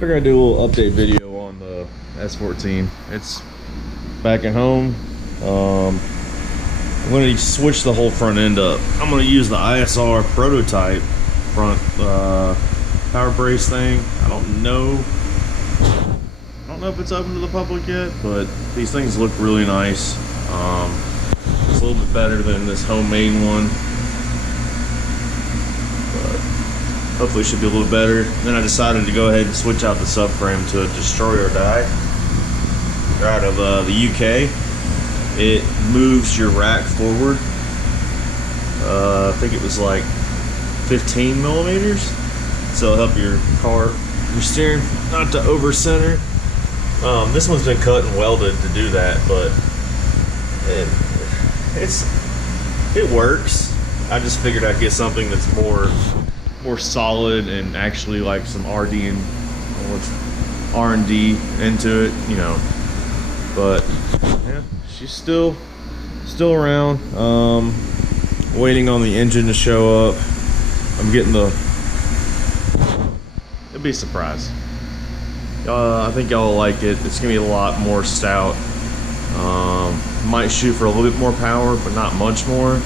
Figured I'd do a little update video on the S14. It's back at home. I'm going to switch the whole front end up. I'm going to use the ISR prototype front power brace thing. I don't know if it's open to the public yet, but these things look really nice. It's a little bit better than this homemade one, but hopefully it should be a little better. Then I decided to go ahead and switch out the subframe to a destroyer die. They're out of the UK. It moves your rack forward. I think it was like 15 millimeters, so it'll help your steering not to over center. This one's been cut and welded to do that, but it works. I just figured I'd get something that's more solid and actually like some R&D into it, you know. But yeah, she's still around. Waiting on the engine to show up. I'm getting it'll be a surprise. I think y'all will like it. It's gonna be a lot more stout. Might shoot for a little bit more power, but not much more.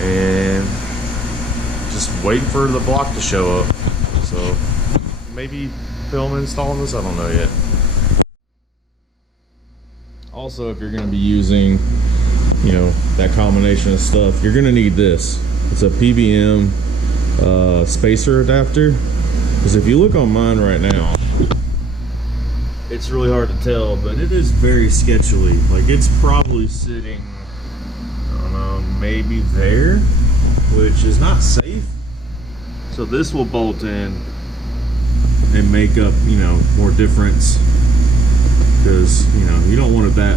And just waiting for the block to show up. So maybe film installing this, I don't know yet. Also, if you're gonna be using, you know, that combination of stuff, you're gonna need this. It's a PBM spacer adapter. Because if you look on mine right now, it's really hard to tell, but it is very sketchily. Like, it's probably sitting, I don't know, maybe there, which is not safe. So this will bolt in and make up, you know, more difference. Because, you know, you don't want it that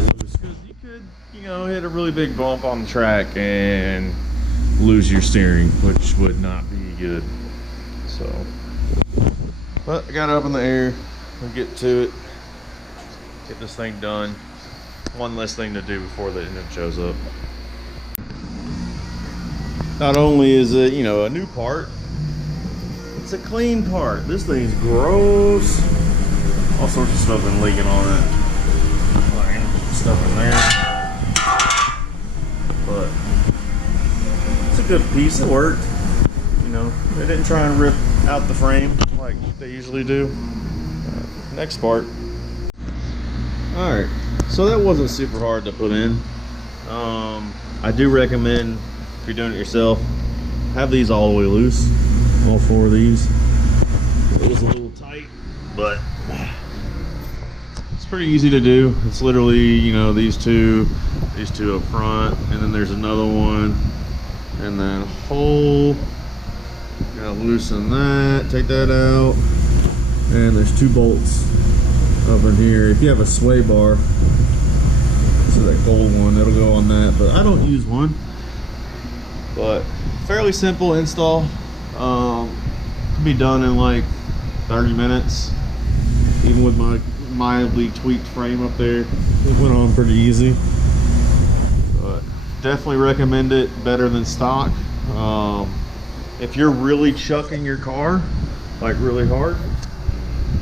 loose. Because you could, you know, hit a really big bump on the track and lose your steering, which would not be good. So, but I got it up in the air. We'll get to it, get this thing done. One less thing to do before the engine shows up. Not only is it, you know, a new part, it's a clean part. This thing's gross. All sorts of stuff been leaking on it. Like stuff in there. But it's a good piece. It worked. You know, they didn't try and rip out the frame like they usually do. Next part. Alright, so that wasn't super hard to put in. I do recommend, if you're doing it yourself, have these all the way loose. All four of these. It was a little tight, but it's pretty easy to do. It's literally, you know, these two up front, and then there's another one, and then whole. Gotta loosen that, take that out. And there's two bolts up in here. If you have a sway bar, so that gold one, that'll go on that, but I don't use one. But fairly simple install. Can be done in like 30 minutes. Even with my mildly tweaked frame up there, it went on pretty easy. But definitely recommend it, better than stock. If you're really chucking your car, like really hard,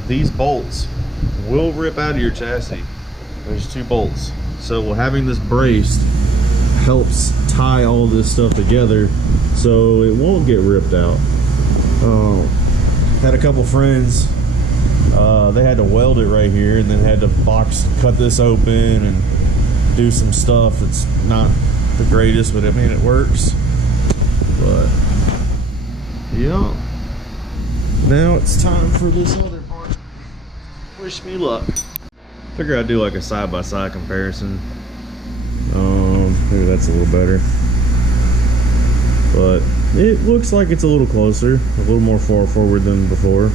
these bolts will rip out of your chassis. There's two bolts. So having this braced helps tie all this stuff together so it won't get ripped out. Had a couple friends, they had to weld it right here and then had to cut this open and do some stuff. It's not the greatest, but I mean, it works. But yeah, now it's time for this other part. Wish me luck. Figure I'd do like a side-by-side comparison. Maybe that's a little better. But it looks like it's a little closer, a little more far forward than before.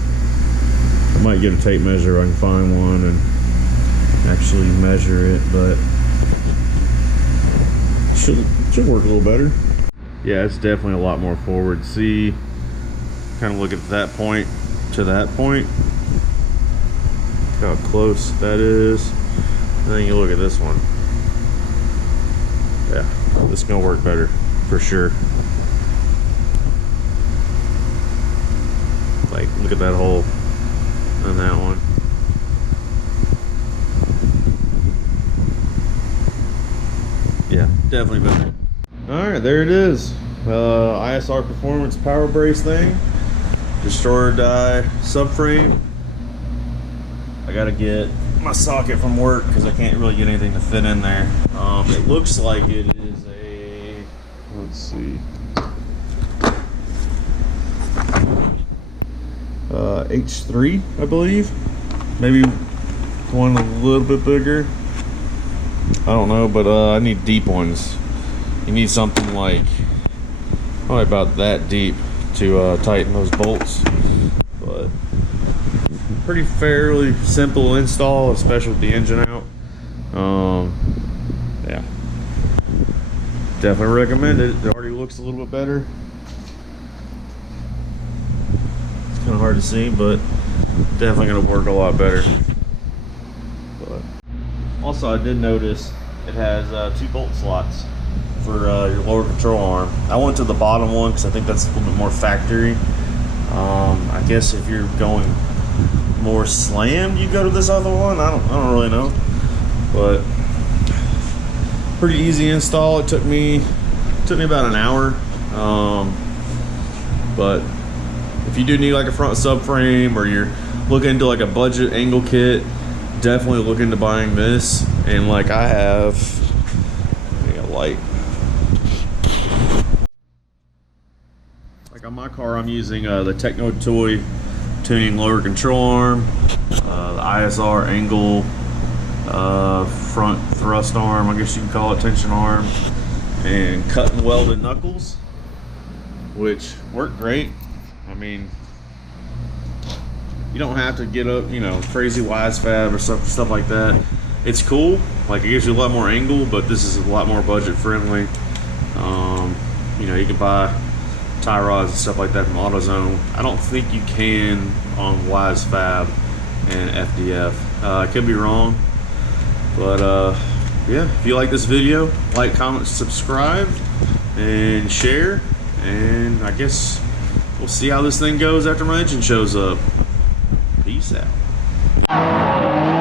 I might get a tape measure if I can find one and actually measure it, but should work a little better. Yeah, it's definitely a lot more forward. See, kind of look at that point to that point. Look how close that is. And then you look at this one. Yeah, this is gonna work better for sure. Like, look at that hole. than that one. Yeah, definitely better. Alright, there it is. ISR Performance Power Brace thing. Destroyer die subframe. I gotta get my socket from work because I can't really get anything to fit in there. It looks like it is a, let's see, H3, I believe. Maybe one a little bit bigger. I don't know, but I need deep ones. You need something like probably about that deep to tighten those bolts. But pretty fairly simple install, especially with the engine out. Yeah, definitely recommend it. It already looks a little bit better. It's kind of hard to see, but definitely going to work a lot better. But also, I did notice it has 2 bolt slots for your lower control arm. I went to the bottom one because I think that's a little bit more factory. I guess if you're going more slammed, you go to this other one. I don't really know, but pretty easy install. It took me about an hour. But if you do need like a front subframe, or you're looking into like a budget angle kit, definitely look into buying this. And like I have a light. Like on my car, I'm using the Techno Toy tuning lower control arm, the ISR angle front thrust arm, I guess you can call it, tension arm, and cut and welded knuckles, which work great. I mean, you don't have to get up, you know, crazy wise fab or stuff like that. It's cool, like it gives you a lot more angle, but this is a lot more budget friendly. You know, you can buy tie rods and stuff like that from AutoZone. I don't think you can on Wise Fab and FDF. I could be wrong, but yeah, if you like this video, like, comment, subscribe, and share. And I guess we'll see how this thing goes after my engine shows up. Peace out.